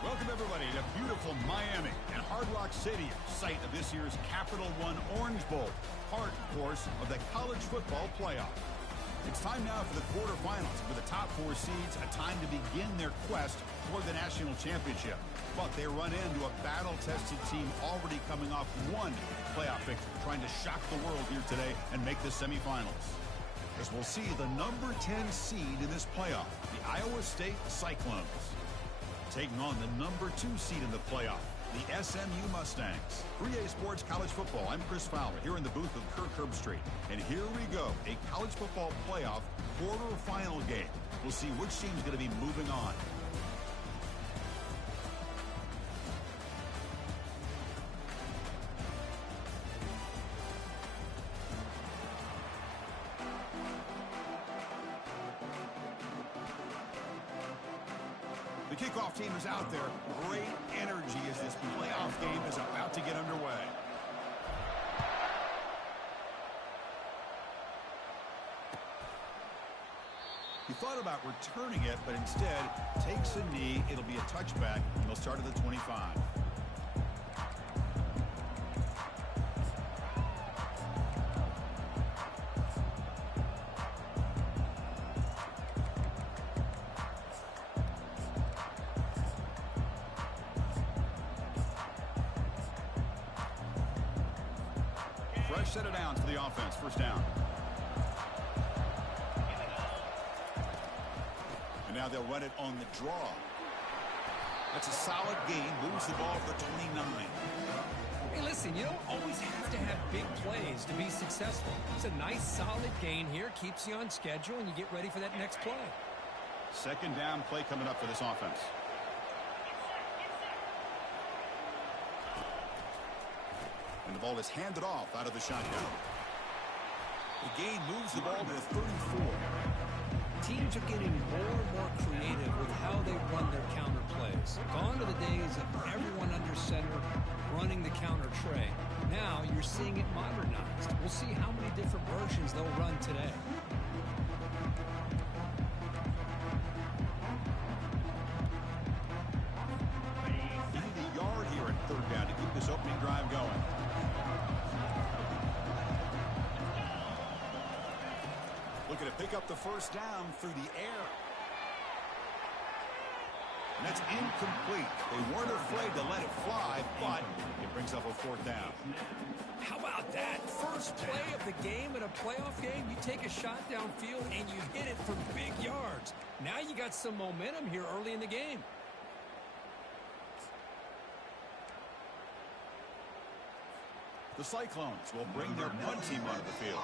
Welcome, everybody, to beautiful Miami and Hard Rock Stadium, site of this year's Capital One Orange Bowl, part, of course, of the college football playoff. It's time now for the quarterfinals, for the top four seeds, a time to begin their quest toward the national championship. But they run into a battle-tested team already coming off one playoff victory, trying to shock the world here today and make the semifinals. As we'll see the number 10 seed in this playoff, the Iowa State Cyclones, taking on the number 2 seed in the playoff, the SMU Mustangs. 3A Sports College Football. I'm Chris Fowler here in the booth of Kirk Herbstreit. And here we go, a college football playoff quarterfinal game. We'll see which team's going to be moving on. The kickoff team is out there. Great energy as this playoff game is about to get underway. He thought about returning it, but instead takes a knee. It'll be a touchback, and they'll start at the 25. Fresh set of downs for the offense. First down. And now they'll run it on the draw. That's a solid gain. Moves the ball to the 29. Hey, listen, you don't always have to have big plays to be successful. It's a nice, solid gain here. Keeps you on schedule, and you get ready for that next play. Second down play coming up for this offense. And the ball is handed off out of the shotgun. The gain moves the ball to the 34. Teams are getting more and more creative with how they run their counter plays. Gone are the days of everyone under center running the counter tray. Now you're seeing it modernized. We'll see how many different versions they'll run today. Need a yard here at third down to keep this opening drive going. Looking to pick up the first down through the air. And that's incomplete. They weren't afraid to let it fly, but it brings up a fourth down. How about that? First play of the game in a playoff game, you take a shot downfield and you hit it for big yards. Now you got some momentum here early in the game. The Cyclones will bring their punt team onto the field.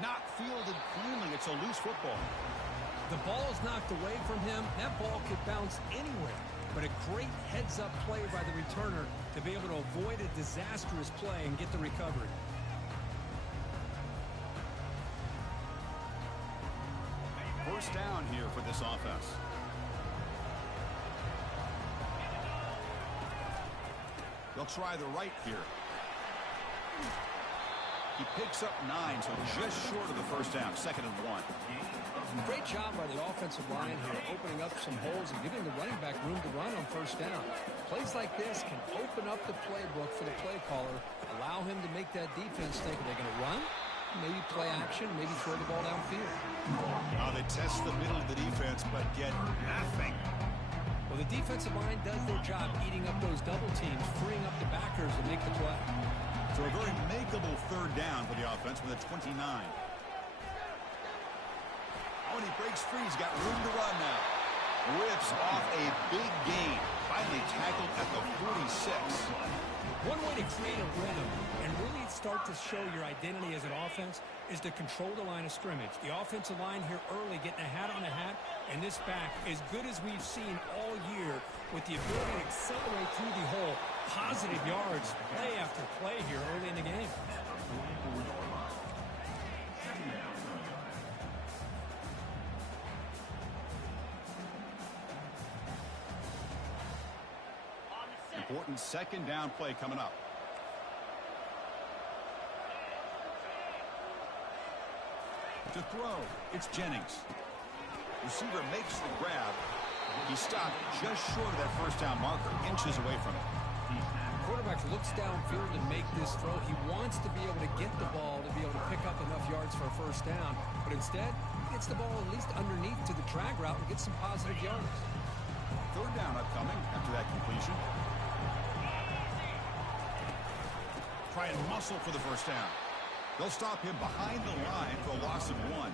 Not fielded cleanly. It's a loose football. The ball is knocked away from him. That ball could bounce anywhere. But a great heads-up play by the returner to be able to avoid a disastrous play and get the recovery. First down here for this offense. They'll try the right here. He picks up 9, so just short of the first down. 2nd and 1. Great job by the offensive line here, opening up some holes and giving the running back room to run on first down. Plays like this can open up the playbook for the play caller, allow him to make that defense think, are they going to run? Maybe play action, maybe throw the ball downfield. Now they test the middle of the defense, but get nothing. Well, the defensive line does their job eating up those double teams, freeing up the backers to make the play. So a very makeable third down for the offense with a 29. Oh, and he breaks free. He's got room to run now. Rips off a big gain. Finally tackled at the 46. One way to create a rhythm and really start to show your identity as an offense is to control the line of scrimmage. The offensive line here early getting a hat on a hat, and this back as good as we've seen all year with the ability to accelerate through the hole. Positive yards, play after play here early in the game. Important second down play coming up. To throw, it's Jennings. Receiver makes the grab. He stopped just short of that first down marker, inches away from it. Quarterback looks downfield to make this throw. He wants to be able to get the ball to be able to pick up enough yards for a first down. But instead, he gets the ball at least underneath to the drag route and gets some positive yards. Third down upcoming after that completion. Try and muscle for the first down. They'll stop him behind the line for a loss of 1.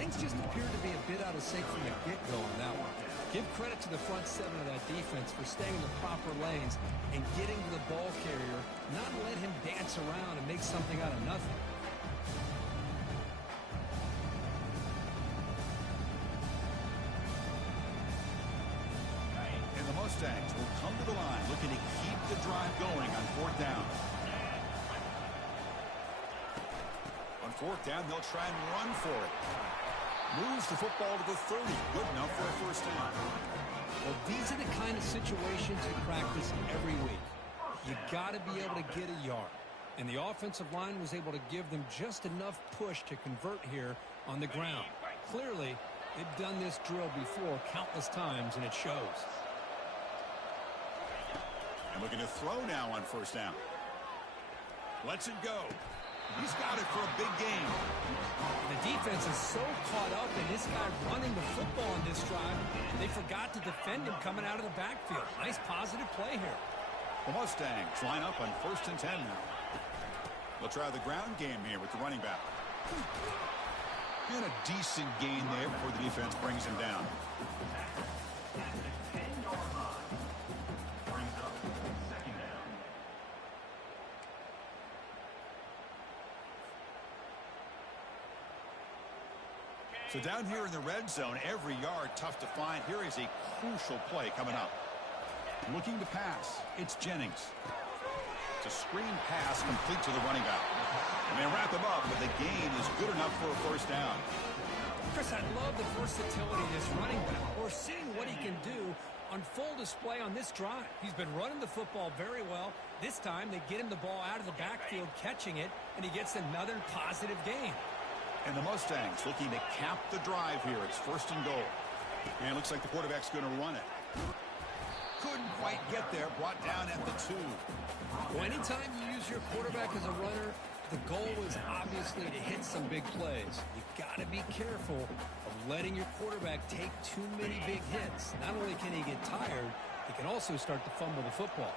Things just appear to be a bit out of sync from the get-go on that one. Give credit to the front seven of that defense for staying in the proper lanes and getting to the ball carrier, not let him dance around and make something out of nothing. And the Mustangs will come to the line looking to keep the drive going on fourth down. On fourth down, they'll try and run for it. Moves the football to the 30. Good enough for a first down. Well, these are the kind of situations you practice every week. You got to be able to get a yard. And the offensive line was able to give them just enough push to convert here on the ground. Clearly, they've done this drill before countless times, and it shows. And looking to throw now on first down. Lets it go. He's got it for a big game. The defense is so caught up in this guy running the football on this drive, they forgot to defend him coming out of the backfield. Nice positive play here. The Mustangs line up on 1st and 10 now. They'll try the ground game here with the running back. And a decent gain there before the defense brings him down. So down here in the red zone, every yard tough to find. Here is a crucial play coming up. Looking to pass, it's Jennings. It's a screen pass complete to the running back. And they wrap him up, but the gain is good enough for a first down. Chris, I love the versatility of this running back. We're seeing what he can do on full display on this drive. He's been running the football very well. This time, they get him the ball out of the backfield, catching it, and he gets another positive gain. And the Mustangs looking to cap the drive here. It's 1st and goal. And it looks like the quarterback's going to run it. Couldn't quite get there. Brought down at the 2. Well, anytime you use your quarterback as a runner, the goal is obviously to hit some big plays. You've got to be careful of letting your quarterback take too many big hits. Not only can he get tired, he can also start to fumble the football.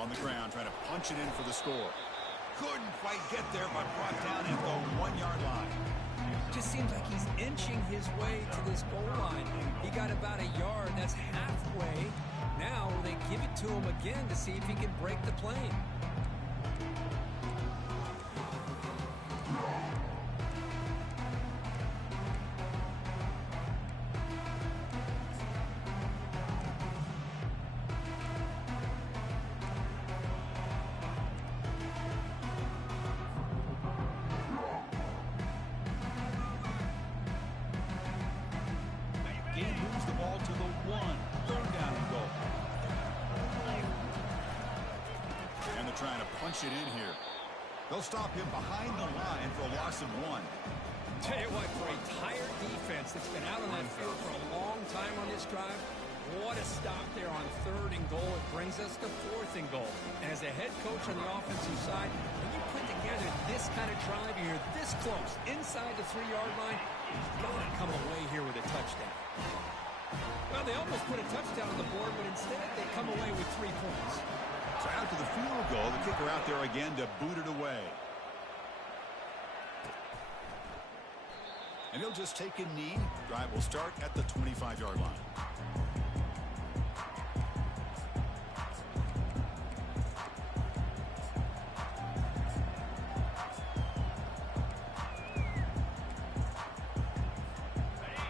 On the ground, trying to punch it in for the score. Couldn't quite get there, but brought down at the 1-yard line. Just seems like he's inching his way to this goal line. He got about a yard. That's halfway. Now they give it to him again to see if he can break the plane. Trying to punch it in here. They'll stop him behind the line for a loss of 1. Tell you what, for a tired defense that's been out on that field for a long time on this drive, what a stop there on 3rd and goal. It brings us to 4th and goal. And as a head coach on the offensive side, when you put together this kind of drive here, this close, inside the 3-yard line, you've got to come away here with a touchdown. Well, they almost put a touchdown on the board, but instead they come away with 3 points. So after the field goal, the kicker out there again to boot it away. And he'll just take a knee. Drive will start at the 25-yard line.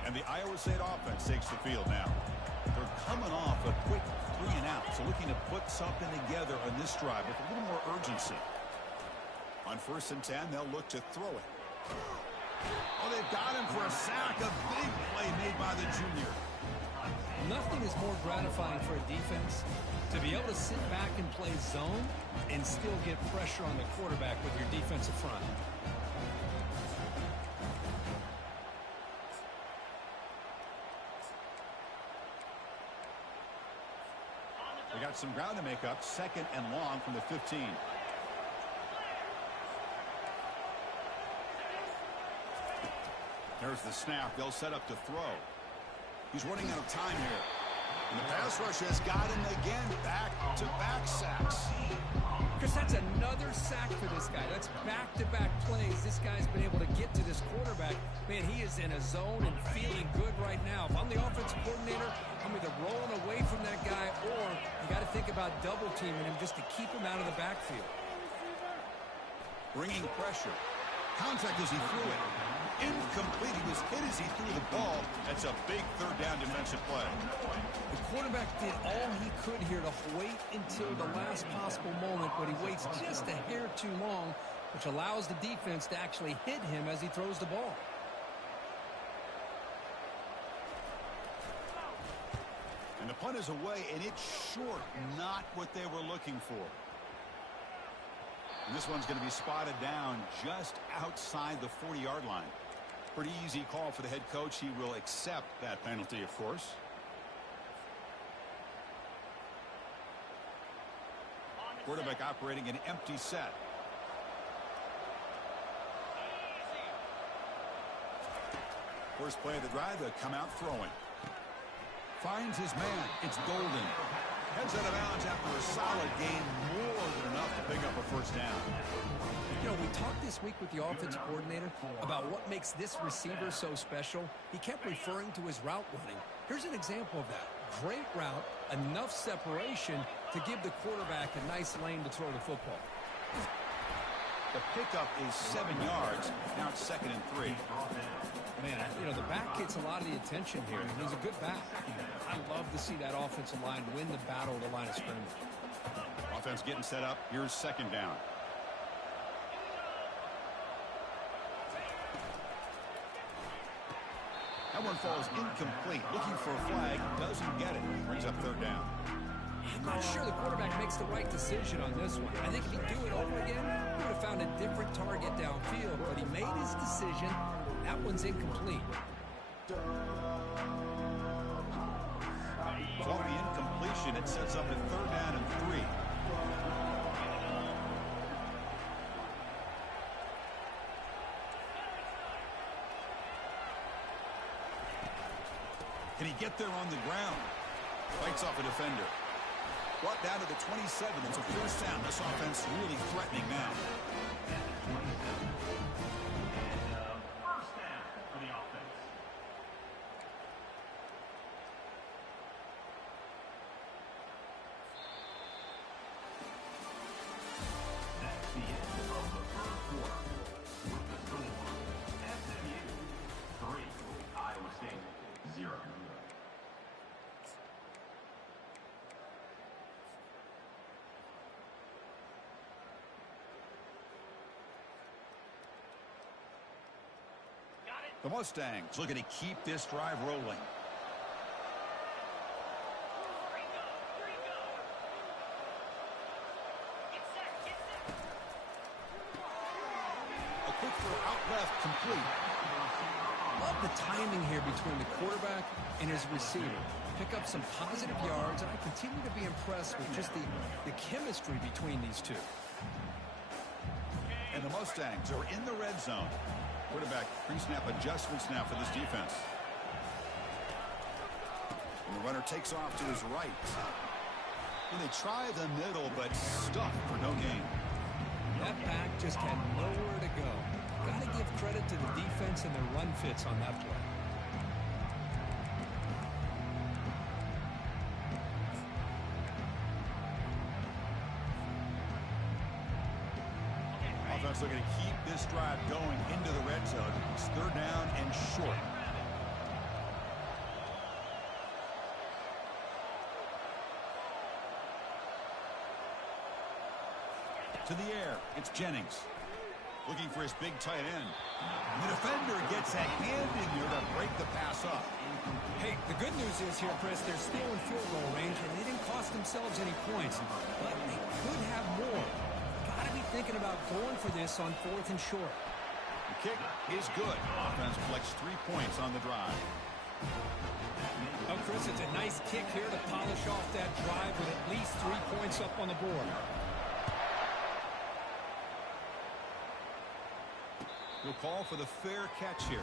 And the Iowa State offense takes the field now. They're coming off a quick 3-and-out, so looking to put something together on this drive with a little more urgency. On 1st and 10, they'll look to throw it. Oh, they've got him for a sack. A big play made by the junior. Nothing is more gratifying for a defense to be able to sit back and play zone and still get pressure on the quarterback with your defensive front. They got some ground to make up. 2nd and long from the 15. There's the snap. They'll set up to throw. He's running out of time here. And the pass rush has got him again. Back-to-back sacks. Chris, that's another sack for this guy. That's back-to-back plays. This guy's been able to get to this quarterback. Man, he is in a zone and feeling good right now. If I'm the offensive coordinator, I'm either rolling away from that guy or you got to think about double-teaming him just to keep him out of the backfield. Bringing pressure. Contact as he threw it. Incomplete. He was hit as he threw the ball. That's a big third-down defensive play. The quarterback did all he could here to wait until the last possible moment, but he waits just a hair too long, which allows the defense to actually hit him as he throws the ball. And the punt is away, and it's short. Not what they were looking for. And this one's going to be spotted down just outside the 40-yard line. Pretty easy call for the head coach. He will accept that penalty, of course. Quarterback operating an empty set. First play of the drive, they'll come out throwing. Finds his man. It's Golden. Heads out of bounds after a solid gain, more than enough to pick up a first down. You know, we talked this week with the offensive coordinator about what makes this receiver so special. He kept referring to his route running. Here's an example of that. Great route, enough separation to give the quarterback a nice lane to throw the football. The pickup is 7 yards. Now it's 2nd and 3. Man, you know, the back gets a lot of the attention here. He's a good back. I love to see that offensive line win the battle of the line of scrimmage. Offense getting set up. Here's 2nd down. That one falls incomplete. Looking for a flag. Doesn't get it. Brings up 3rd down. I'm not sure the quarterback makes the right decision on this one. I think if he'd do it over again, he would have found a different target downfield, but he made his decision. That one's incomplete. So on the incompletion, it sets up at 3rd down and 3. Can he get there on the ground? Fights off a defender. Brought down to the 27. It's a first down. This offense really threatening now. First down for the offense. That's the end of the first quarter. With the score, SMU 3, Iowa State 0. The Mustangs looking to keep this drive rolling. A quick throw out left, complete. Love the timing here between the quarterback and his receiver. Pick up some positive yards, and I continue to be impressed with just the chemistry between these two. And the Mustangs are in the red zone. Quarterback pre-snap adjustments now for this defense. And the runner takes off to his right. And they try the middle, but stuck for no gain. That back just had nowhere to go. Got to give credit to the defense and their run fits on that play. Offense looking to keep this drive going into the red zone. It's 3rd down and short. To the air, it's Jennings. Looking for his big tight end. The defender gets a hand in there to break the pass up. Hey, the good news is here, Chris, they're still in field goal range, and they didn't cost themselves any points. But they could have more. Got to be thinking about going for this on 4th and short. The kick is good. Offense collects 3 points on the drive. Chris, This is a nice kick here to polish off that drive with at least 3 points up on the board. We'll call for the fair catch here.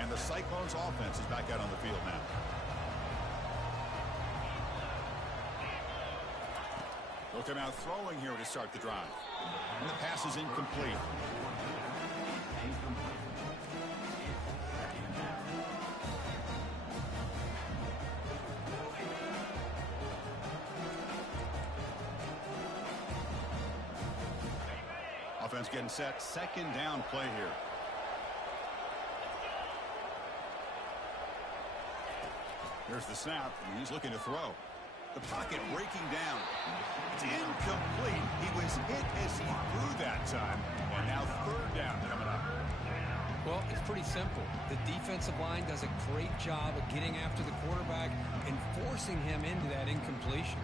And the Cyclones offense is back out on the field now. They'll come out throwing here to start the drive. And the pass is incomplete. Offense getting set. Second down play here. Here's the snap, and he's looking to throw. The pocket breaking down. It's incomplete. He was hit as he threw that time. And now third down coming up. Well, it's pretty simple. The defensive line does a great job of getting after the quarterback and forcing him into that incompletion.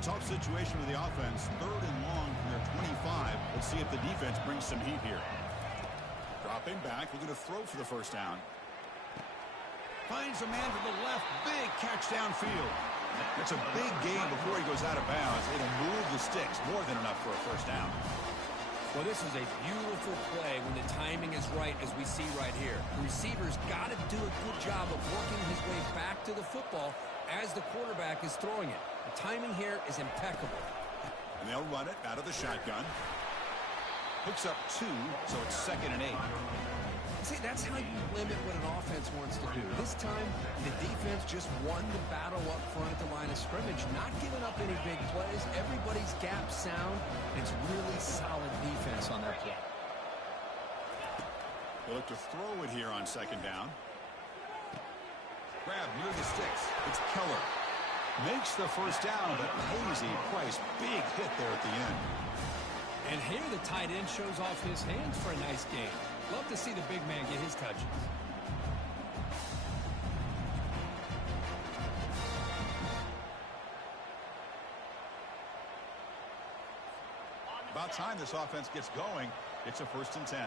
Tough situation with the offense. Third and long from their 25. Let's see if the defense brings some heat here. Dropping back, looking to throw for the first down. Finds a man to the left. Big catch downfield. It's a big gain before he goes out of bounds. It'll move the sticks. More than enough for a first down. Well, this is a beautiful play when the timing is right, as we see right here. The receiver's got to do a good job of working his way back to the football as the quarterback is throwing it. The timing here is impeccable. And they'll run it out of the shotgun. Hooks up 2, so it's 2nd and 8. See, that's how you limit what an offense wants to do. This time, the defense just won the battle up front at the line of scrimmage, not giving up any big plays. Everybody's gap sound. It's really solid defense on that play. They look to throw it here on second down. Grab near the sticks. It's Keller. Makes the first down, but Hazy Price, big hit there at the end. And here the tight end shows off his hands for a nice game. Love to see the big man get his touches. About time this offense gets going. It's a 1st and 10.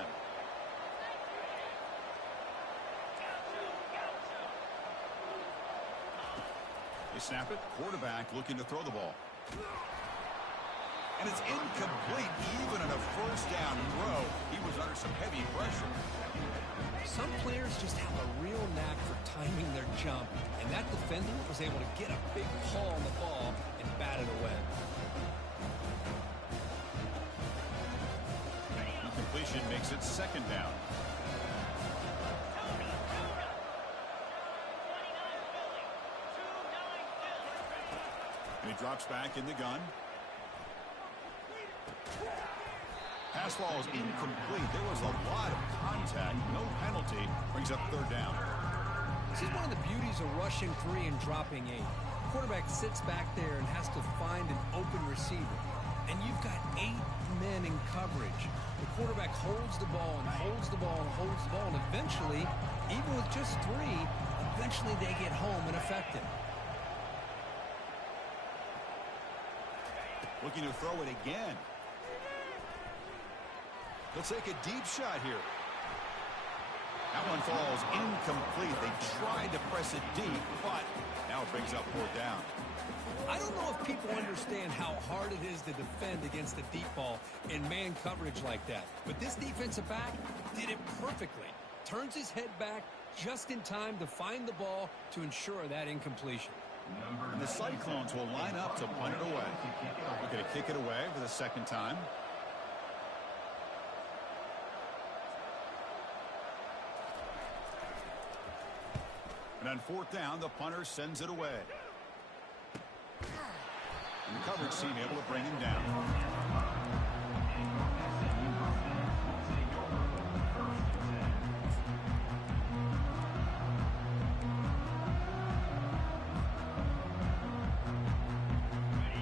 They snap it. Quarterback looking to throw the ball. And it's incomplete. Even on a first down throw, he was under some heavy pressure. Some players just have a real knack for timing their jump, and that defender was able to get a big paw on the ball and bat it away. Incompletion makes it 2nd down. And he drops back in the gun. Pass ball is incomplete. There was a lot of contact. No penalty. Brings up 3rd down. This is one of the beauties of rushing 3 and dropping 8. The quarterback sits back there and has to find an open receiver. And you've got 8 men in coverage. The quarterback holds the ball and holds the ball and holds the ball. And eventually, even with just 3, eventually they get home and affect him. Looking to throw it again. They'll take a deep shot here. That one falls incomplete. They tried to press it deep, but now it brings up 4th down. I don't know if people understand how hard it is to defend against a deep ball in man coverage like that. But this defensive back did it perfectly. Turns his head back just in time to find the ball to ensure that incompletion. And the Cyclones will line up to punt it away. We're going to kick it away for the 2nd time. And on 4th down, the punter sends it away. And the coverage team able to bring him down.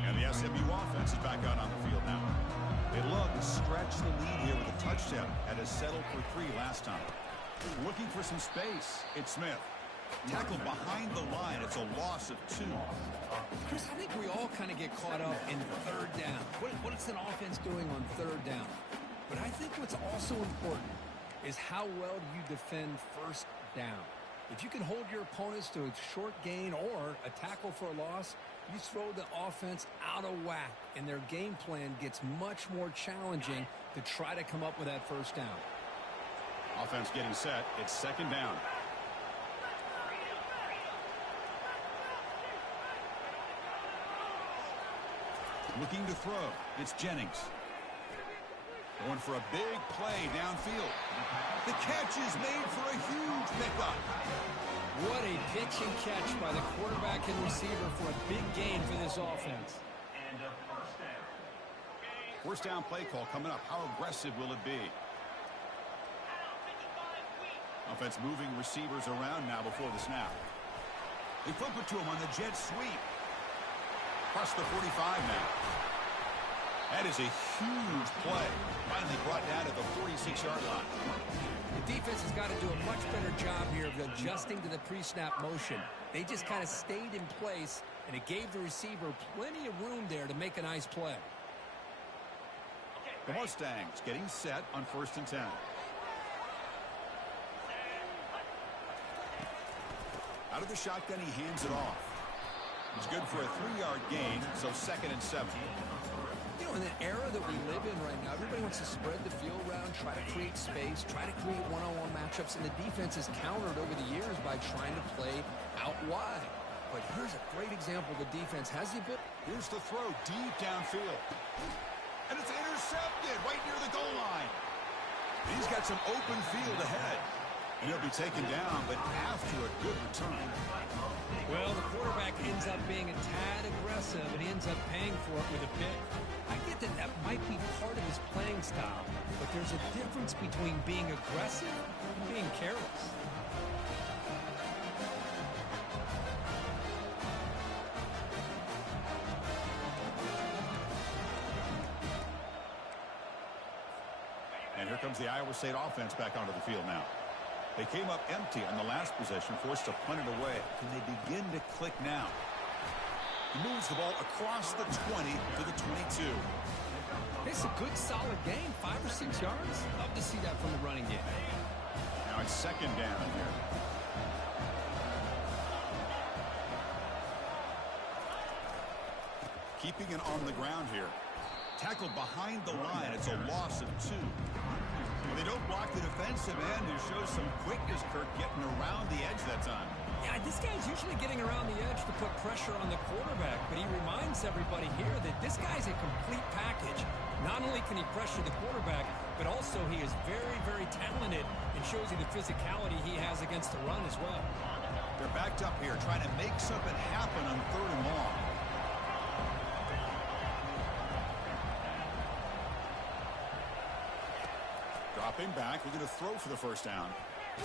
And the SMU offense is back out on the field. stretch the lead here with a touchdown. Had to settle for 3 last time. Looking for some space. It's Smith. Tackled behind the line. It's a loss of 2. Chris, I think we all kind of get caught up in third down. What's an offense doing on third down? But I think what's also important is how well do you defend first down. If you can hold your opponents to a short gain or a tackle for a loss, you throw the offense out of whack, and their game plan gets much more challenging to try to come up with that first down. Offense getting set. It's second down. Looking to throw. It's Jennings. Going for a big play downfield. The catch is made for a huge pickup. What a pitch and catch by the quarterback and receiver for a big gain for this offense. And a first down. First down play call coming up. How aggressive will it be? Offense moving receivers around now before the snap. They flip it to him on the jet sweep. Across the 45 now. That is a huge play. Finally brought down at the 46-yard line. The defense has got to do a much better job here of adjusting to the pre-snap motion. They just kind of stayed in place, and it gave the receiver plenty of room there to make a nice play. The Mustangs getting set on 1st and 10. Out of the shotgun, he hands it off. It's good for a 3-yard gain, so 2nd and 7. You know, in the era that we live in right now, everybody wants to spread the field around, try to create space, try to create one-on-one matchups, and the defense has countered over the years by trying to play out wide. But here's a great example. The defense has the ability. Here's the throw deep downfield. And it's intercepted right near the goal line. He's got some open field ahead. And he'll be taken down, but after a good return. Well, the quarterback ends up being a tad aggressive and ends up paying for it with a pick. I get that that might be part of his playing style, but there's a difference between being aggressive and being careless. And here comes the Iowa State offense back onto the field now. They came up empty on the last possession, forced to punt it away. Can they begin to click now? He moves the ball across the 20 to the 22. It's a good, solid game, 5 or 6 yards. Love to see that from the running game. Now it's second down here. Keeping it on the ground here. Tackled behind the line. It's a loss of 2. They don't block the defensive end, who shows some quickness, Kirk, getting around the edge that time. Yeah, this guy's usually getting around the edge to put pressure on the quarterback, but he reminds everybody here that this guy's a complete package. Not only can he pressure the quarterback, but also he is very, very talented and shows you the physicality he has against the run as well. They're backed up here, trying to make something happen on 3rd and long. Dropping back, looking to throw for the first down. The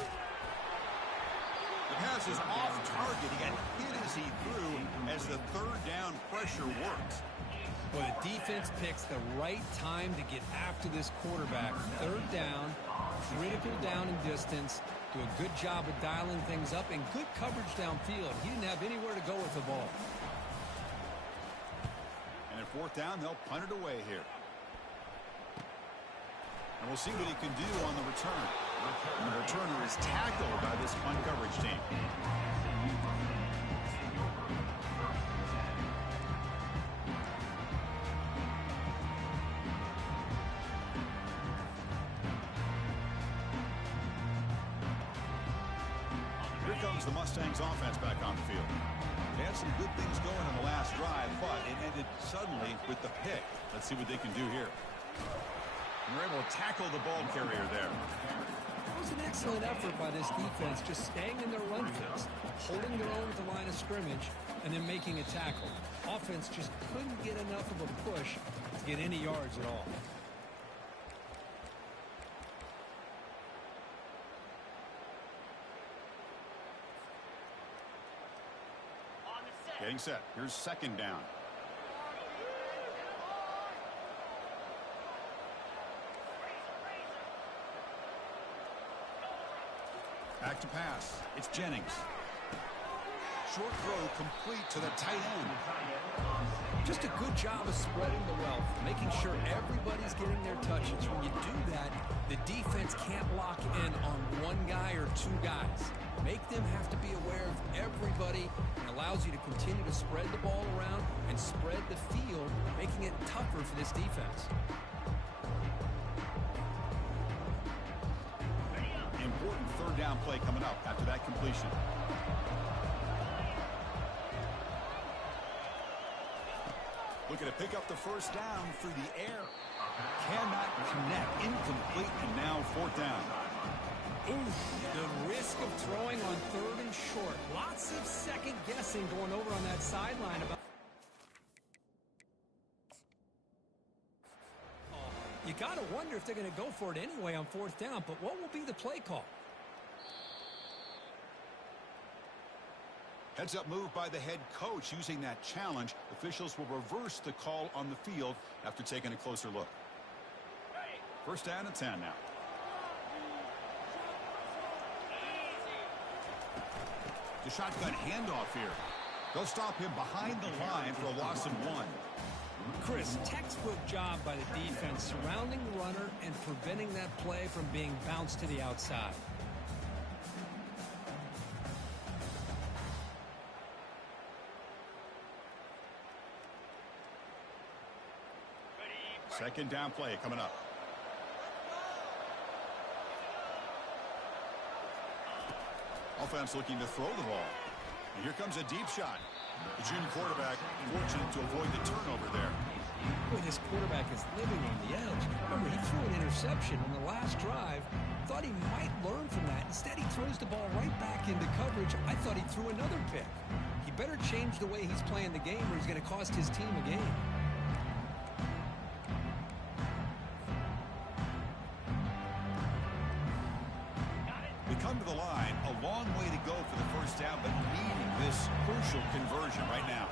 pass is off target. He got hit as he threw as the 3rd down pressure worked. Well, the defense picks the right time to get after this quarterback. 3rd down, critical down and distance. Do a good job of dialing things up and good coverage downfield. He didn't have anywhere to go with the ball. And at 4th down, they'll punt it away here. And we'll see what he can do on the return. And the returner is tackled by this punt coverage team. Here comes the Mustangs offense back on the field. They had some good things going on the last drive, but it ended suddenly with the pick. Let's see what they can do here. And they're able to tackle the ball carrier there. It was an excellent effort by this defense, just staying in their run fits, holding their own at the line of scrimmage, and then making a tackle. Offense just couldn't get enough of a push to get any yards at all. Getting set. Here's 2nd down. Back to pass. It's Jennings. Short throw complete to the tight end. Just a good job of spreading the wealth, making sure everybody's getting their touches. When you do that, the defense can't lock in on one guy or two guys. Make them have to be aware of everybody, and allows you to continue to spread the ball around and spread the field, making it tougher for this defense. Important third down play coming up after that completion. Looking to pick up the first down through the air. Cannot connect. Incomplete, and now fourth down. Oof, the risk of throwing on third and short. Lots of second guessing going over on that sideline about. You got to wonder if they're going to go for it anyway on fourth down, but what will be the play call? Heads-up move by the head coach using that challenge. Officials will reverse the call on the field after taking a closer look. First down and 10 now. The shotgun handoff here. They'll stop him behind the line for a loss of 1. Chris, textbook job by the defense surrounding the runner and preventing that play from being bounced to the outside. Second down play coming up. Offense looking to throw the ball. And here comes a deep shot. The junior quarterback fortunate to avoid the turnover there. Boy, this quarterback is living on the edge. Remember, he threw an interception on the last drive. Thought he might learn from that. Instead, he throws the ball right back into coverage. I thought he threw another pick. He better change the way he's playing the game or he's going to cost his team a game. Come to the line, a long way to go for the first down, but needing this crucial conversion right now.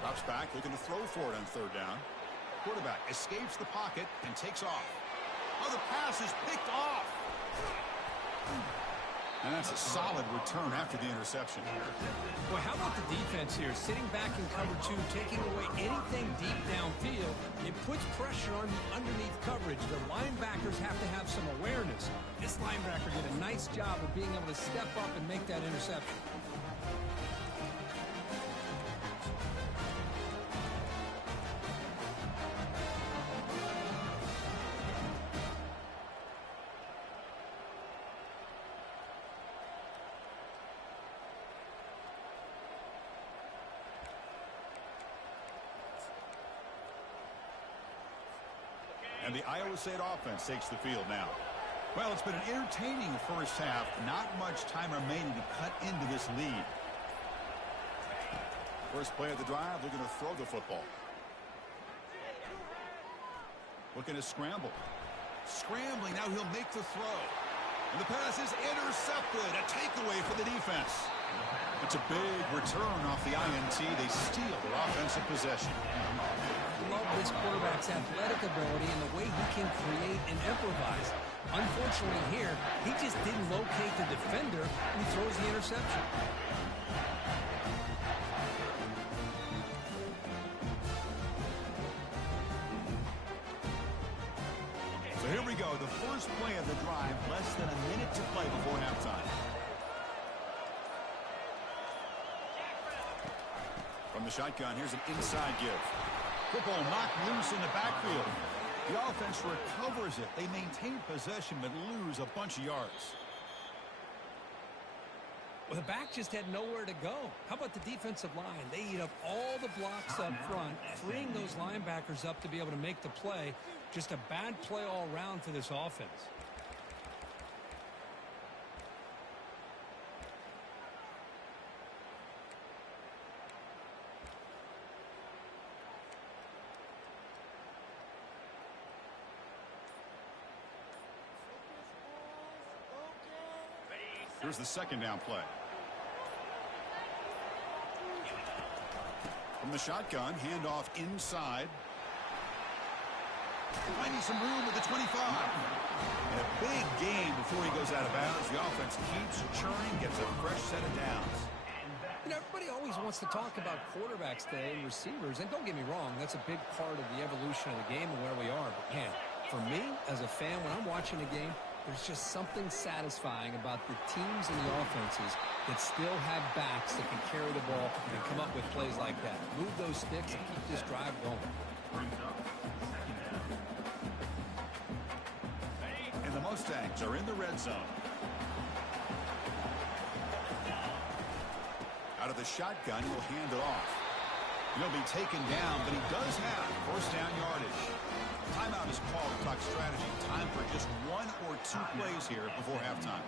Drops back, looking to throw for it on third down. Quarterback escapes the pocket and takes off. Oh, the pass is picked off. And that's a solid return after the interception. Boy, how about the defense here? Sitting back in cover two, taking away anything deep downfield. It puts pressure on the underneath coverage. The linebackers have to have some awareness. This linebacker did a nice job of being able to step up and make that interception. And the Iowa State offense takes the field now. Well, it's been an entertaining first half. Not much time remaining to cut into this lead. First play of the drive, looking to throw the football. Looking to scramble. Scrambling, now he'll make the throw. And the pass is intercepted. A takeaway for the defense. It's a big return off the INT. They steal their offensive possession. Love this quarterback's athletic ability and the way he can create and improvise. Unfortunately here, he just didn't locate the defender and he throws the interception. So here we go, the first play of the drive, less than a minute to play before halftime. From the shotgun, here's an inside give. Football knocked loose in the backfield. The offense recovers it. They maintain possession but lose a bunch of yards. Well, the back just had nowhere to go. How about the defensive line? They eat up all the blocks up front, freeing those linebackers up to be able to make the play. Just a bad play all around for this offense. Here's the second down play. From the shotgun, handoff inside. Finding some room at the 25. And a big gain before he goes out of bounds. The offense keeps churning, gets a fresh set of downs. You know, everybody always wants to talk about quarterbacks today and receivers, and don't get me wrong, that's a big part of the evolution of the game and where we are. But, man, for me, as a fan, when I'm watching a game, there's just something satisfying about the teams and the offenses that still have backs that can carry the ball and come up with plays like that. Move those sticks and keep this drive going. And the Mustangs are in the red zone. Out of the shotgun, he'll hand it off. He'll be taken down, but he does have first down yardage. Timeout is called to talk strategy. Time for just 1 or 2 plays here before halftime.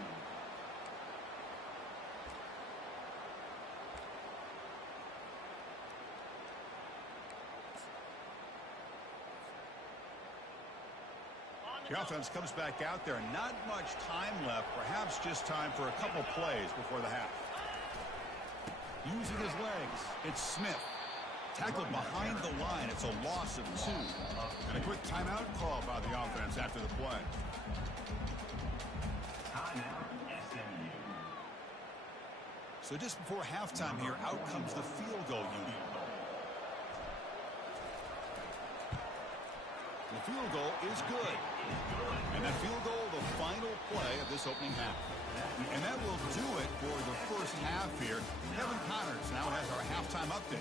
The offense comes back out there. Not much time left. Perhaps just time for a couple plays before the half. Using his legs, it's Smith. Tackled behind the line. It's a loss of 2. And a quick timeout call by the offense after the play. So just before halftime here, out comes the field goal unit. The field goal is good. And that field goal, the final play of this opening half. And that will do it for the first half here. Kevin Connors now has our halftime update.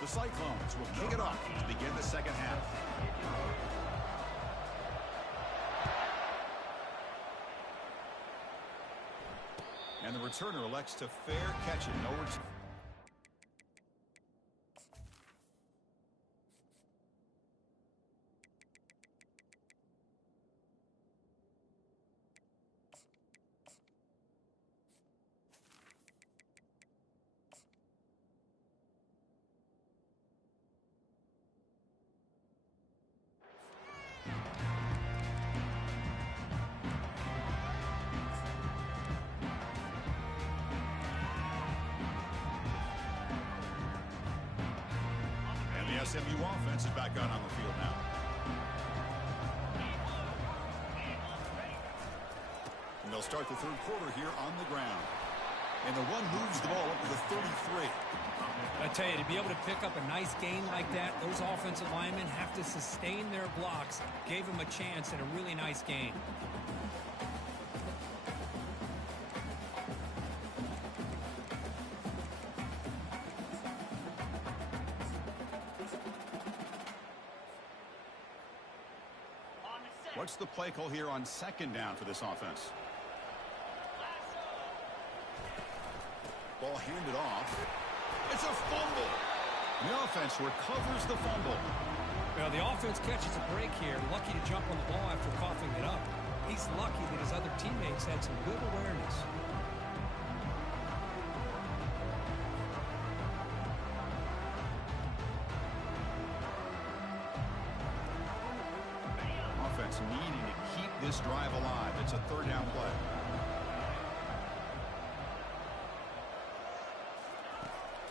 The Cyclones will kick it off to begin the second half. And the returner elects to fair catch it. No return. SMU offense is back out on the field now. And they'll start the third quarter here on the ground. And the one moves the ball up to the 33. I tell you, to be able to pick up a nice gain like that, those offensive linemen have to sustain their blocks. Gave them a chance at a really nice gain. What's the play call here on second down for this offense? Ball handed off. It's a fumble. The offense recovers the fumble. Well, the offense catches a break here. Lucky to jump on the ball after coughing it up. He's lucky that his other teammates had some good awareness. Needing to keep this drive alive. It's a third down play.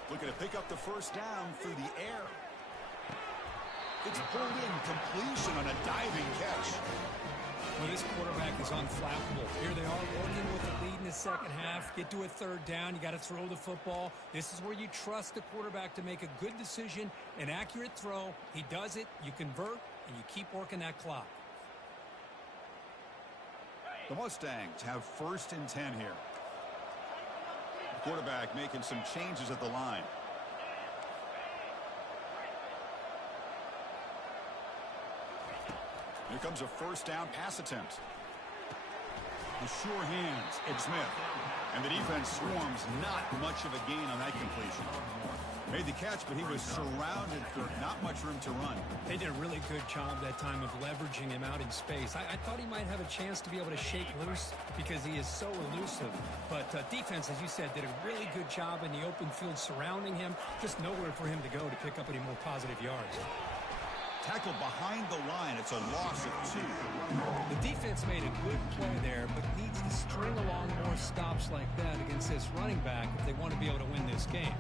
Looking to pick up the first down through the air. It's pulled in. Completion on a diving catch. Well, this quarterback is unflappable. Here they are working with the lead in the second half. Get to a third down. You got to throw the football. This is where you trust the quarterback to make a good decision, an accurate throw. He does it. You convert, and you keep working that clock. The Mustangs have first and 10 here. The quarterback making some changes at the line. Here comes a first down pass attempt. The sure hands, it's Smith. And the defense swarms. Not much of a gain on that completion. Made the catch, but he was surrounded for not much room to run. They did a really good job that time of leveraging him out in space. I thought he might have a chance to be able to shake loose because he is so elusive. But defense, as you said, did a really good job in the open field surrounding him. Just nowhere for him to go to pick up any more positive yards. Tackled behind the line. It's a loss of 2. The defense made a good play there, but needs to string along more stops like that against this running back if they want to be able to win this game.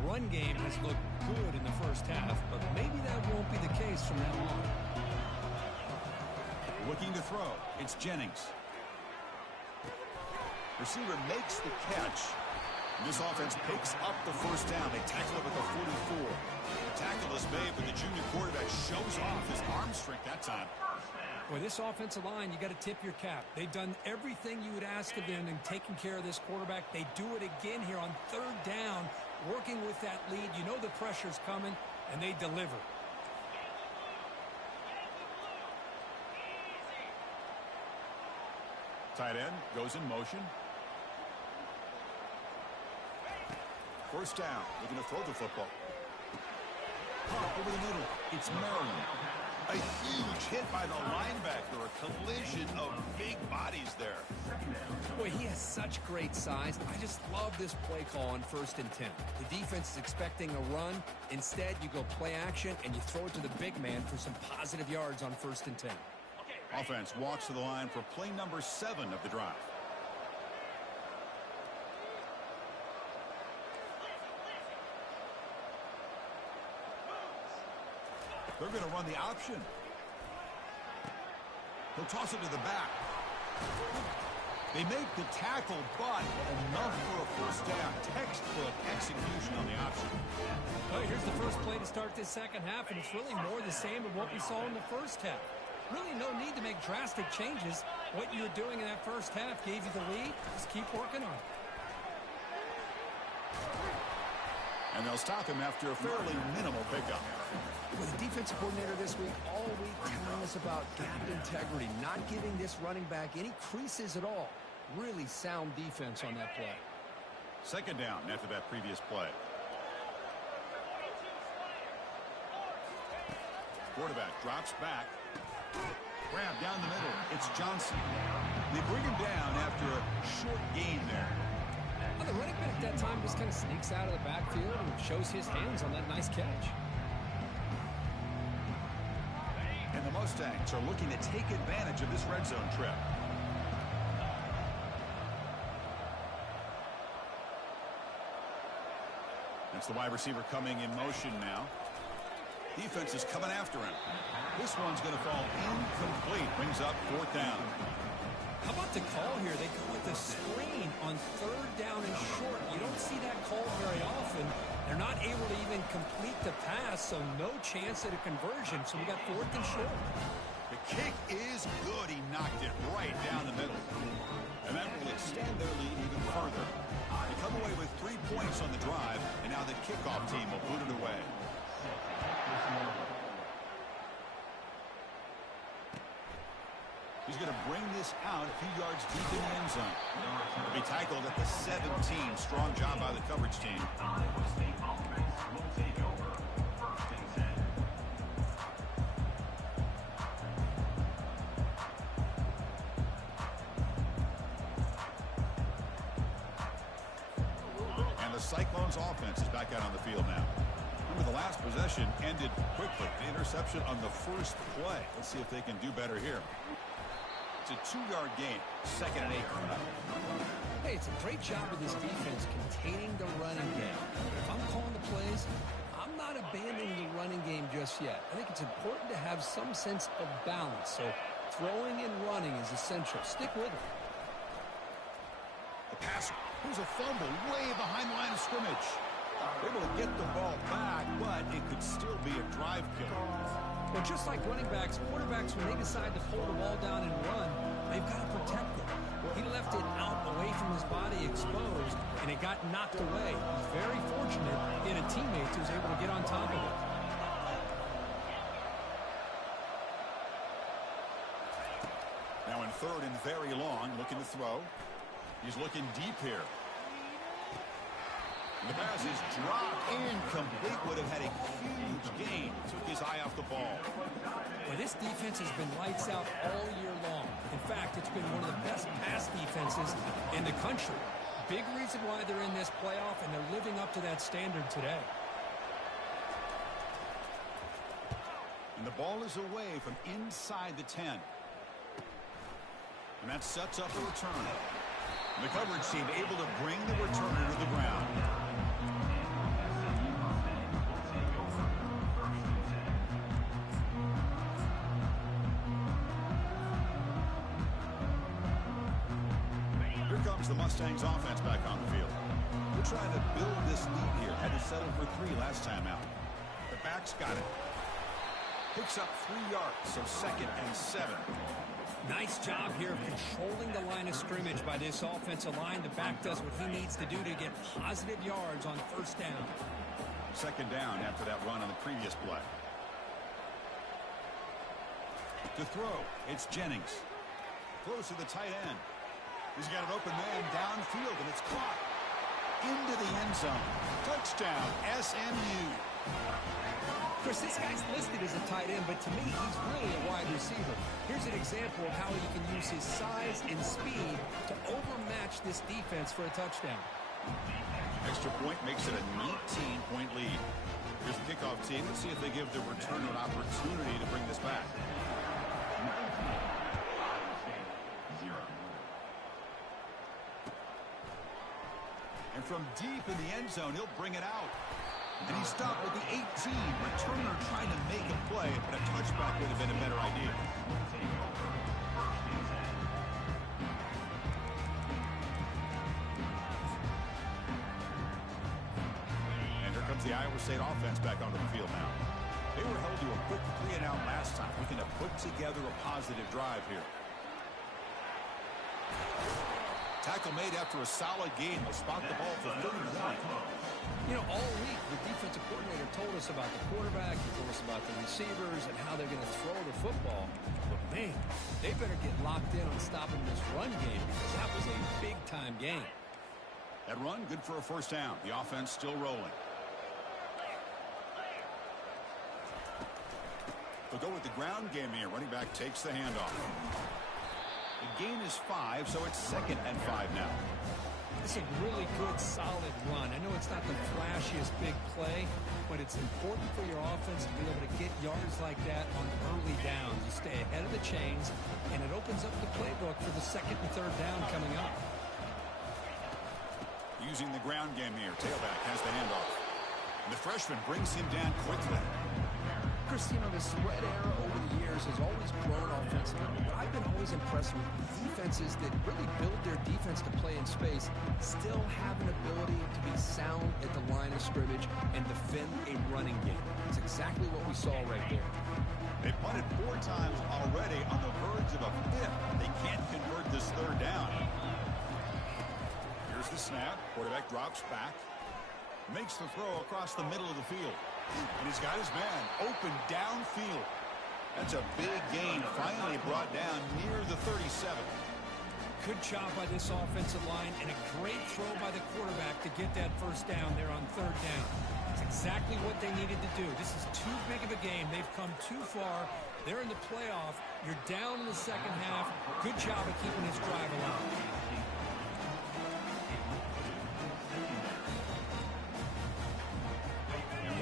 The run game has looked good in the first half, but maybe that won't be the case from now on. Looking to throw. It's Jennings. Receiver makes the catch. And this offense picks up the first down. They tackle him at the 44. The tackle is made, but the junior quarterback shows off his arm strength that time. Boy, this offensive line, you got to tip your cap. They've done everything you would ask of them in taking care of this quarterback. They do it again here on third down, working with that lead. You know the pressure's coming, and they deliver. Tight end goes in motion. First down, looking to throw the football. Pop over the middle. It's Maryland. A huge hit by the linebacker. A collision of big bodies there. Boy, he has such great size. I just love this play call on 1st and 10. The defense is expecting a run. Instead, you go play action, and you throw it to the big man for some positive yards on 1st and 10. Offense walks to the line for play number 7 of the drive. They're going to run the option. He'll toss it to the back. They make the tackle, but enough for a first down. Textbook execution on the option. Well, here's the first play to start this second half, and it's really more the same of what we saw in the first half. Really no need to make drastic changes. What you were doing in that first half gave you the lead. Just keep working on it. And they'll stop him after a fairly minimal pickup. With the defensive coordinator this week, all week telling us about gap integrity, not giving this running back any creases at all. Really sound defense on that play. Second down after that previous play. Quarterback drops back. Grab down the middle. It's Johnson. They bring him down after a short gain there. Well, the running back that time just kind of sneaks out of the backfield and shows his hands on that nice catch. And the Mustangs are looking to take advantage of this red zone trip. That's the wide receiver coming in motion now. Defense is coming after him. This one's going to fall incomplete. Brings up 4th down. How about the call here? They go with the screen on 3rd down and short. You don't see that call very often. They're not able to even complete the pass, so no chance at a conversion. So we got 4th and short. The kick is good. He knocked it right down the middle. And that will extend their lead even further. They come away with 3 points on the drive, and now the kickoff team will boot it away. He's going to bring this out a few yards deep in the end zone. He'll be tackled at the 17. Strong job by the coverage team. And the Cyclones offense is back out on the field now. Remember, the last possession ended quickly. The interception on the first play. Let's see if they can do better here. It's a 2-yard gain. 2nd and 8 coming up. Hey, it's a great job of this defense containing the running game. If I'm calling the plays, I'm not abandoning the running game just yet. I think it's important to have some sense of balance. So throwing and running is essential. Stick with it. The passer. Here's a fumble way behind the line of scrimmage. Able to get the ball back, but it could still be a drive killer. Well, just like running backs, quarterbacks, when they decide to pull the ball down and run, they've got to protect it. He left it out away from his body exposed, and it got knocked away. He's very fortunate he had a teammate who was able to get on top of it. Now in 3rd and very long, looking to throw. He's looking deep here. The pass is dropped, incomplete. Would have had a huge gain. Took his eye off the ball. Well, this defense has been lights out all year long. In fact, it's been one of the best pass defenses in the country. Big reason why they're in this playoff, and they're living up to that standard today. And the ball is away from inside the 10. And that sets up a return. And the coverage team able to bring the returner to the ground. Here's the Mustangs offense back on the field. They're trying to build this lead here. Had to settle for 3 last time out. The back's got it. Picks up 3 yards, so 2nd and 7. Nice job here of controlling the line of scrimmage by this offensive line. The back does what he needs to do to get positive yards on 1st down. 2nd down after that run on the previous play. To throw, it's Jennings. Throws to the tight end. He's got an open man downfield, and it's caught into the end zone. Touchdown, SMU. Chris, this guy's listed as a tight end, but to me, he's really a wide receiver. Here's an example of how he can use his size and speed to overmatch this defense for a touchdown. Extra point makes it a 19-point lead. Here's the kickoff team. Let's see if they give the returner an opportunity to bring this back. 19, Iowa State, 0. And from deep in the end zone, he'll bring it out. And he stopped with the 18. Returner trying to make a play, but a touchback would have been a better idea. Take over, 1st and 10. And here comes the Iowa State offense back onto the field now. They were held to a quick 3-and-out last time. Looking to put together a positive drive here. Tackle made after a solid gain. Will spot the ball for 31. You know, all week, the defensive coordinator told us about the quarterback, he told us about the receivers and how they're going to throw the football. But, man, they better get locked in on stopping this run game because that was a big-time game. That run, good for a 1st down. The offense still rolling. They'll go with the ground game here. Running back takes the handoff. The gain is 5, so it's 2nd and 5 now. It's a really good, solid run. I know it's not the flashiest big play, but it's important for your offense to be able to get yards like that on early downs. You stay ahead of the chains, and it opens up the playbook for the 2nd and 3rd down coming up. Using the ground game here. Tailback has the handoff. And the freshman brings him down quickly. Chris, you know, the spread era over the years has always grown offensively, but I've been always impressed with defenses that really build their defense to play in space, still have an ability to be sound at the line of scrimmage and defend a running game. It's exactly what we saw right there. They punted 4 times already on the verge of a 5th. They can't convert this 3rd down. Here's the snap. Quarterback drops back. Makes the throw across the middle of the field. And he's got his man open downfield. That's a big gain, finally brought down near the 37. Good job by this offensive line and a great throw by the quarterback to get that 1st down there on 3rd down. It's exactly what they needed to do. This is too big of a game. They've come too far. They're in the playoff. You're down in the 2nd half. Good job of keeping this drive alive.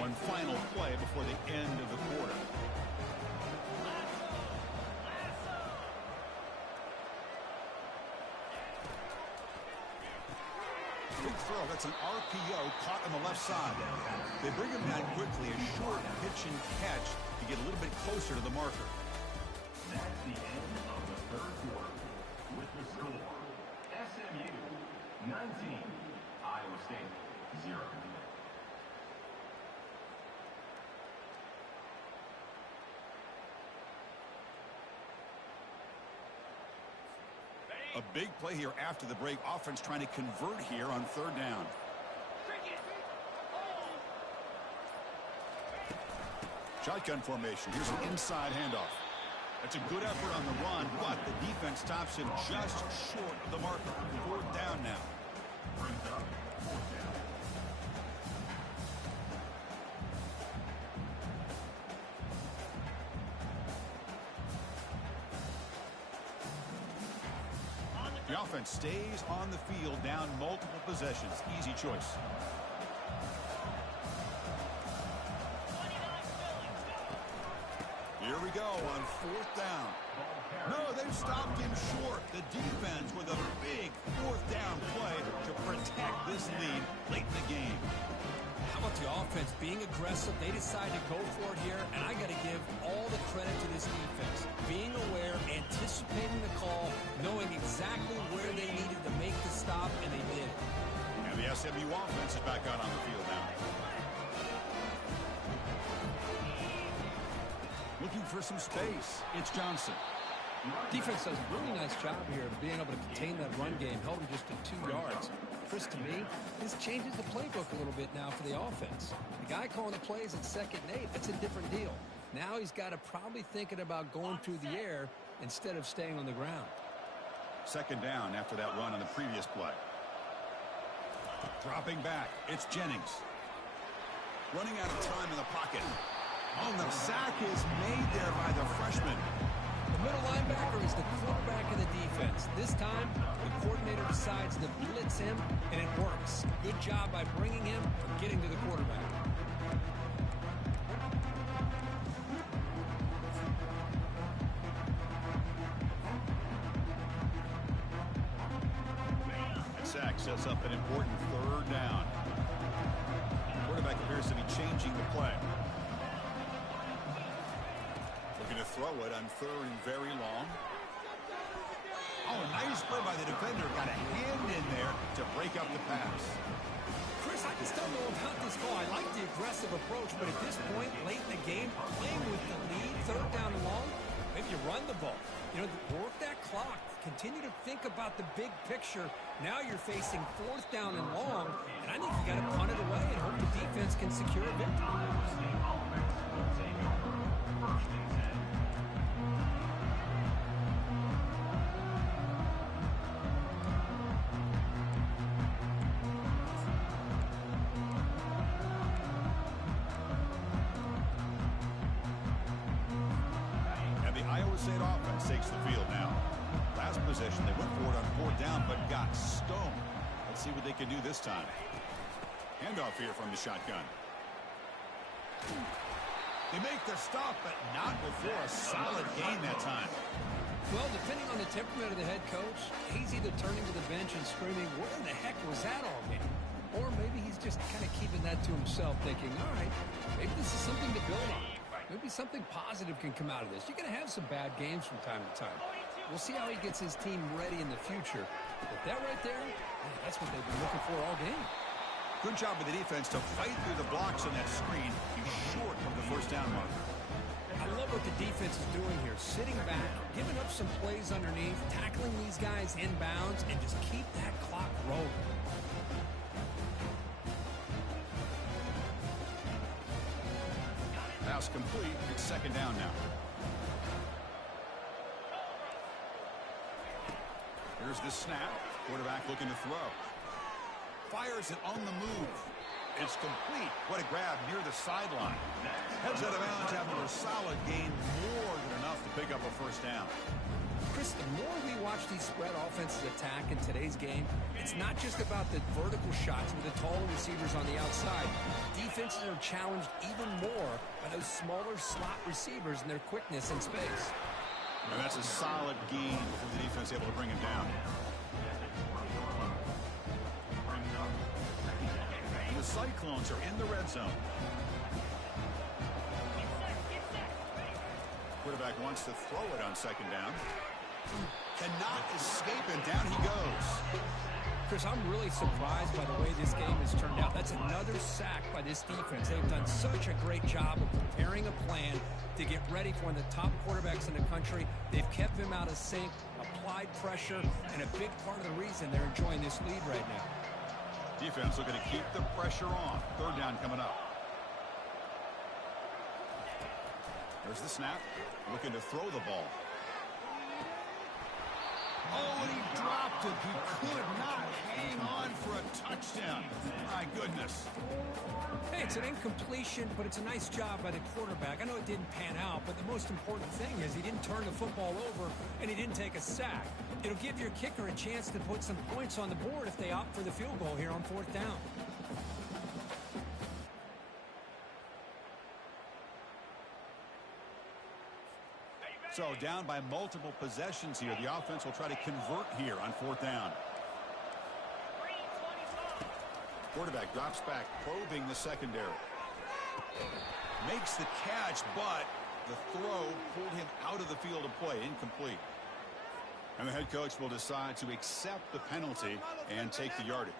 One final play before the end of the quarter. Big throw. That's an RPO caught on the left side. They bring him down quickly. A short pitch and catch to get a little bit closer to the marker. That's the end of the 3rd quarter. With the score, SMU 19, Iowa State 0. A big play here after the break. Offense trying to convert here on 3rd down. Shotgun formation. Here's an inside handoff. That's a good effort on the run, but the defense stops him just short of the marker. 4th down now. Brings up 4th down. The offense stays on the field, down multiple possessions. Easy choice. Here we go on 4th down. No, they've stopped him short. The defense with a big 4th down play to protect this lead late in the game. How about the offense being aggressive? They decide to go for it here, and I got to give all the credit to this defense. Being aware, anticipating the call, knowing exactly where they needed to make the stop, and they did. And the SMU offense is back out on the field now. Looking for some space. It's Johnson. Defense does a really nice job here of being able to contain that run game. Held him just to 2 yards. Chris, to me, this changes the playbook a little bit now for the offense. The guy calling the plays at 2nd and 8, that's a different deal. Now he's got to probably thinking about going through the air instead of staying on the ground. 2nd down after that run on the previous play. Dropping back, it's Jennings. Running out of time in the pocket. Oh, the sack is made there by the freshman. The middle linebacker is the quarterback of the defense. This time, the coordinator decides to blitz him, and it works. Good job by bringing him from getting to the quarterback. That sack sets up an important 3rd down. The quarterback appears to be changing the play. To throw it on 3rd and very long. Oh, nice play by the defender. Got a hand in there to break up the pass. Chris, I just don't know about this call. I like the aggressive approach, but at this point, late in the game, playing with the lead, 3rd down and long, maybe you run the ball. You know, work that clock. Continue to think about the big picture. Now you're facing 4th down and long, and I think you got to punt it away and hope the defense can secure a victory. State offense takes the field now. Last possession, they went for it on 4th down, but got stoned. Let's see what they can do this time. Handoff here from the shotgun. They make the stop, but not before a solid gain that time. Well, depending on the temperament of the head coach, he's either turning to the bench and screaming, where the heck was that all game? Or maybe he's just kind of keeping that to himself, thinking, all right, maybe this is something to build on. Maybe something positive can come out of this. You're going to have some bad games from time to time. We'll see how he gets his team ready in the future. But that right there, that's what they've been looking for all game. Good job of the defense to fight through the blocks on that screen. He's short of the 1st down mark. I love what the defense is doing here. Sitting back, giving up some plays underneath, tackling these guys inbounds, and just keep that clock rolling. Pass complete. It's 2nd down now. Here's the snap. Quarterback looking to throw. Fires it on the move. It's complete. What a grab near the sideline. Heads out of bounds after a solid gain, more than enough to pick up a 1st down. Chris, the more we watch these spread offenses attack in today's game, it's not just about the vertical shots with the taller receivers on the outside. Defenses are challenged even more by those smaller slot receivers and their quickness in space. And that's a solid gain before the defense able to bring him down. And the Cyclones are in the red zone. Quarterback wants to throw it on 2nd down. Cannot escape, and down he goes. Chris, I'm really surprised by the way this game has turned out. That's another sack by this defense. They've done such a great job of preparing a plan to get ready for one of the top quarterbacks in the country. They've kept him out of sync, applied pressure, and a big part of the reason they're enjoying this lead right now. Defense looking to keep the pressure on. 3rd down coming up. There's the snap. Looking to throw the ball. Oh, and he dropped it. He could not hang on for a touchdown. My goodness. Hey, it's an incompletion, but it's a nice job by the quarterback. I know it didn't pan out, but the most important thing is he didn't turn the football over and he didn't take a sack. It'll give your kicker a chance to put some points on the board if they opt for the field goal here on 4th down. So down by multiple possessions here. The offense will try to convert here on 4th down. Quarterback drops back, probing the secondary. Makes the catch, but the throw pulled him out of the field of play. Incomplete. And the head coach will decide to accept the penalty and take the yardage.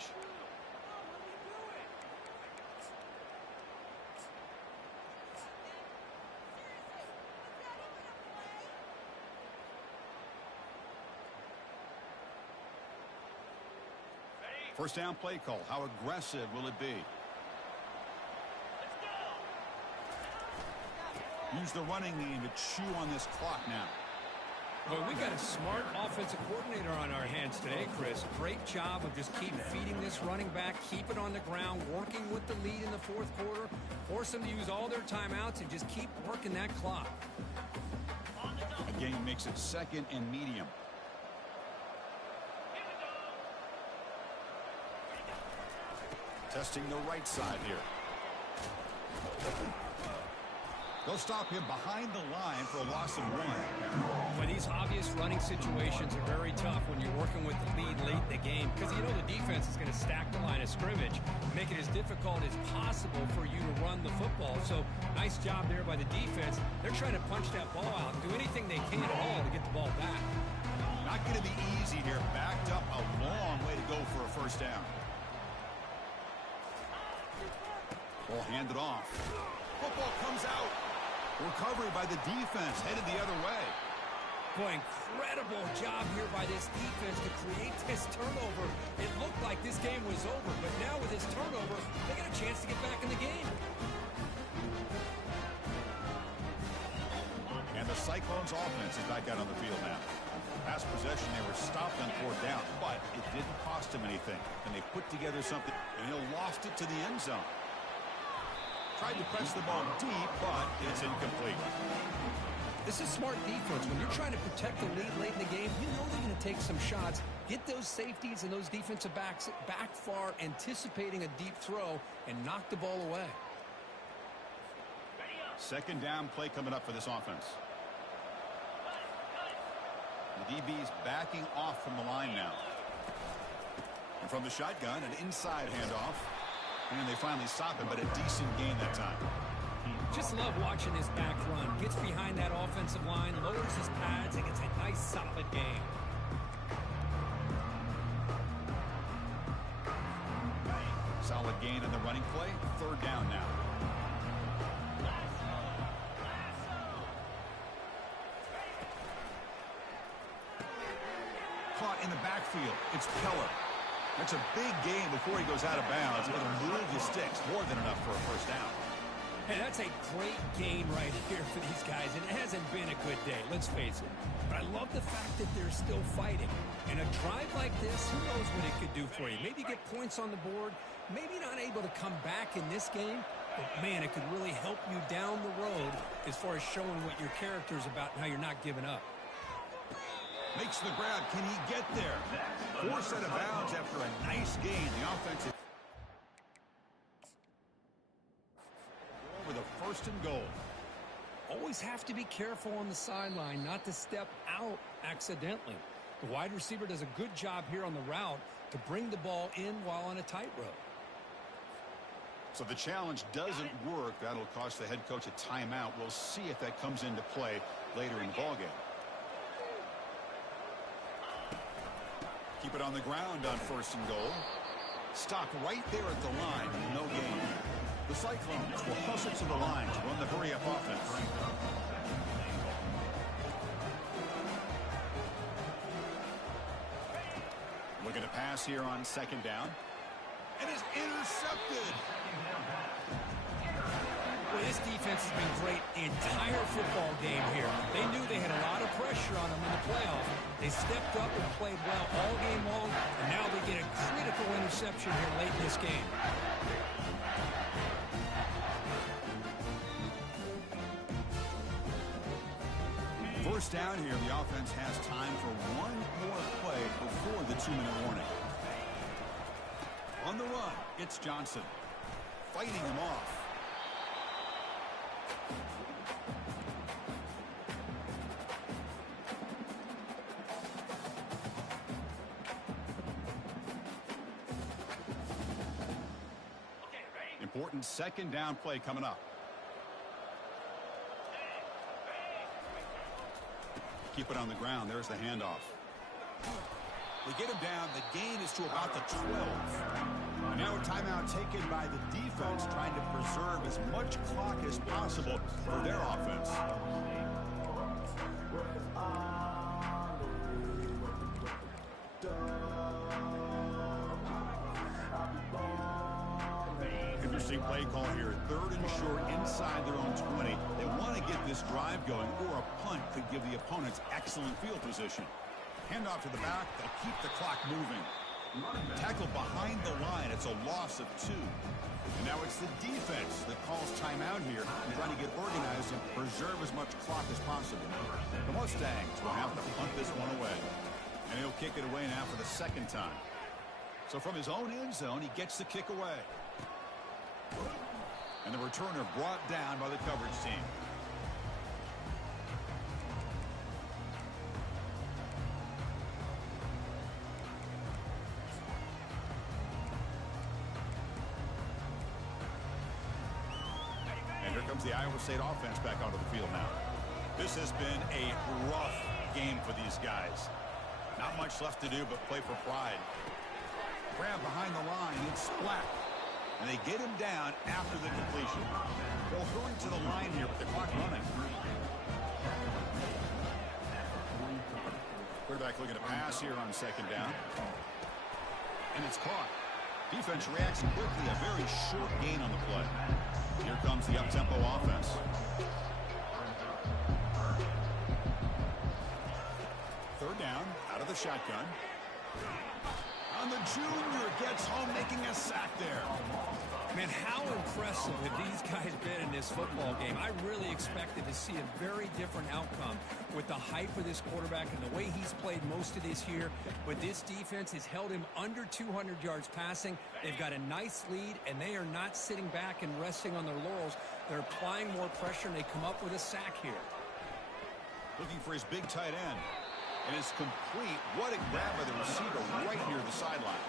First down play call. How aggressive will it be? Use the running game to chew on this clock now. Well, we got a smart offensive coordinator on our hands today, Chris. Great job of just keep feeding this running back, keep it on the ground, working with the lead in the fourth quarter, force them to use all their timeouts, and just keep working that clock. Again, makes it second and medium. Testing the right side here. They'll stop him behind the line for a loss of 1. Well, these obvious running situations are very tough when you're working with the lead late in the game because you know the defense is going to stack the line of scrimmage, make it as difficult as possible for you to run the football. So nice job there by the defense. They're trying to punch that ball out and do anything they can at all to get the ball back. Not going to be easy here. Backed up a long way to go for a first down. Ball handed off. Football comes out. Recovery by the defense, headed the other way. Boy, incredible job here by this defense to create this turnover. It looked like this game was over, but now with this turnover, they got a chance to get back in the game. And the Cyclones offense is back out on the field now. Last possession, they were stopped on 4th down, but it didn't cost them anything. And they put together something, and they lost it to the end zone. Tried to press the ball deep, but it's incomplete. This is smart defense. When you're trying to protect the lead late in the game, you know they're going to take some shots, get those safeties and those defensive backs back far, anticipating a deep throw, and knock the ball away. Second down play coming up for this offense. The DB's backing off from the line now. And from the shotgun, an inside handoff. And they finally stop him, but a decent gain that time. Just love watching this back run. Gets behind that offensive line, lowers his pads, and gets a nice, solid gain. Solid gain on the running play. 3rd down now. Caught in the backfield. It's Keller. That's a big gain before he goes out of bounds. It'll move the sticks. More than enough for a first down. Hey, that's a great gain right here for these guys. And it hasn't been a good day, let's face it. But I love the fact that they're still fighting. And a drive like this, who knows what it could do for you. Maybe get points on the board. Maybe not able to come back in this game. But, man, it could really help you down the road as far as showing what your character is about and how you're not giving up. Makes the grab. Can he get there? Forced out of bounds after a nice gain. The offensive over the 1st and goal. Always have to be careful on the sideline not to step out accidentally. The wide receiver does a good job here on the route to bring the ball in while on a tightrope. So the challenge doesn't work. That'll cost the head coach a timeout. We'll see if that comes into play later in the ballgame. Keep it on the ground on 1st and goal. Stop right there at the line. No gain. The Cyclones will hustle to the line to run the hurry-up offense. Looking to pass here on 2nd down. And is intercepted. Well, this defense has been great the entire football game here. They knew they had a lot of pressure on them in the playoffs. They stepped up and played well all game long, and now they get a critical interception here late in this game. First down here, the offense has time for one more play before the 2-minute warning. On the run, it's Johnson. Fighting him off. important second down play coming up. Keep it on the ground. There's the handoff. They get him down. The gain is to about the 12. And now a timeout taken by the defense, trying to preserve as much clock as possible for their offense. Interesting play call here. 3rd and short inside their own 20. They want to get this drive going, or a punt could give the opponents excellent field position. Handoff to the back. They'll keep the clock moving. Tackle behind the line. It's a loss of 2. And now it's the defense that calls timeout here, trying to get organized and preserve as much clock as possible. The Mustangs will have to punt this one away. And he'll kick it away now for the 2nd time. So from his own end zone, he gets the kick away. And the returner brought down by the coverage team. And here comes the Iowa State offense back onto the field now. This has been a rough game for these guys. Not much left to do but play for pride. Grab behind the line. It's splat. And they get him down after the completion. They'll hurry to the line here with the clock running. Quarterback looking to pass here on 2nd down. And it's caught. Defense reacts quickly. A very short gain on the play. Here comes the up-tempo offense. Third down, out of the shotgun. And the junior gets home, making a sack there. Man, how impressive have these guys been in this football game? I really expected to see a very different outcome with the hype of this quarterback and the way he's played most of this year. But this defense has held him under 200 yards passing. They've got a nice lead, and they are not sitting back and resting on their laurels. They're applying more pressure, and they come up with a sack here. Looking for his big tight end. And it's complete. What a grab by the receiver right near the sideline.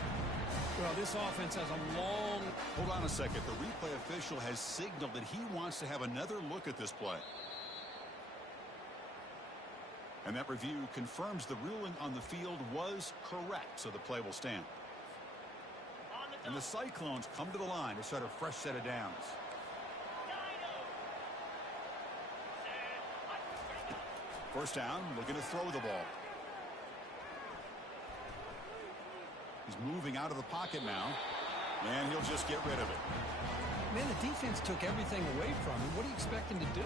Well, this offense has a long... Hold on a second. The replay official has signaled that he wants to have another look at this play. And that review confirms the ruling on the field was correct, so the play will stand. And the Cyclones come to the line to start a fresh set of downs. First down, looking to throw the ball. He's moving out of the pocket now, and he'll just get rid of it. Man, the defense took everything away from him. What do you expect him to do?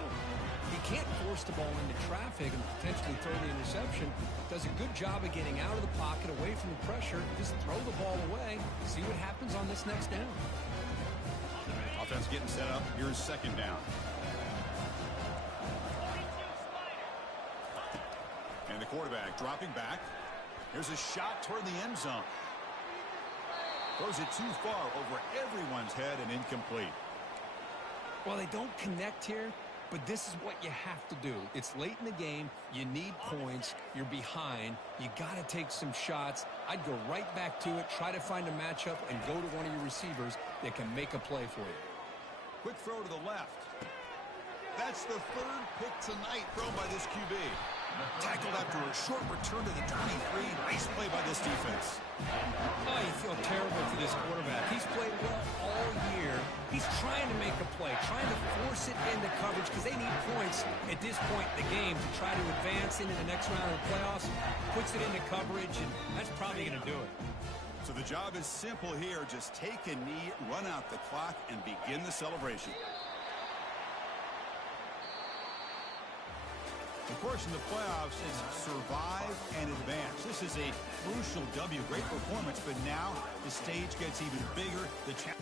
He can't force the ball into traffic and potentially throw the interception. Does a good job of getting out of the pocket, away from the pressure. Just throw the ball away. See what happens on this next down. Offense getting set up. Here's 2nd down. And the quarterback dropping back. Here's a shot toward the end zone. Throws it too far over everyone's head and incomplete. Well, they don't connect here, but this is what you have to do. It's late in the game. You need points. You're behind. You got to take some shots. I'd go right back to it, try to find a matchup, and go to one of your receivers that can make a play for you. Quick throw to the left. That's the 3rd pick tonight thrown by this QB. Tackled after a short return to the 23. Nice play by this defense. Oh, you feel terrible for this quarterback. He's played well all year. He's trying to make a play, trying to force it into coverage because they need points at this point in the game to try to advance into the next round of the playoffs. Puts it into coverage, and that's probably going to do it. So the job is simple here. Just take a knee, run out the clock, and begin the celebration. Of course, in the playoffs, it's survive and advance. This is a crucial W. Great performance, but now the stage gets even bigger. The challenge.